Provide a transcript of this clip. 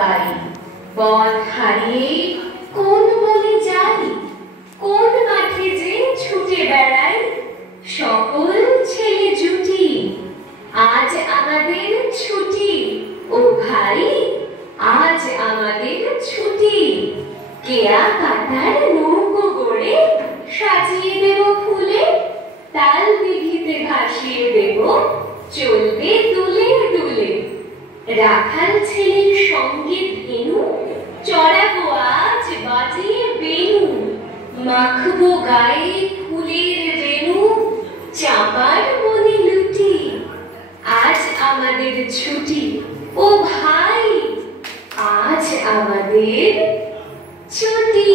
পাই। পথ হারিয়ে কোন বনে যাই, কোন মাঠে যে ছুটে বেড়াই, সকল ছেলে জুটি আজ আমাদের ছুটি। ও ভাই, আজ আমাদের ছুটি। কেয়া কাটার নৌকো গড়ে সাজিয়ে দেব ফুলে, তাল দিঘিতে ভাসিয়ে দেব চলবে দুলে দুলে। রাখাল ছেলের সঙ্গে ধেনু চড়াবো আজ বাজিয়ে বেনু, মাখবো গায়ে ফুলের রেণু, চাঁপার বনে লুটি। আজ আমাদের ছুটি, ও ভাই, আজ আমাদের ছুটি।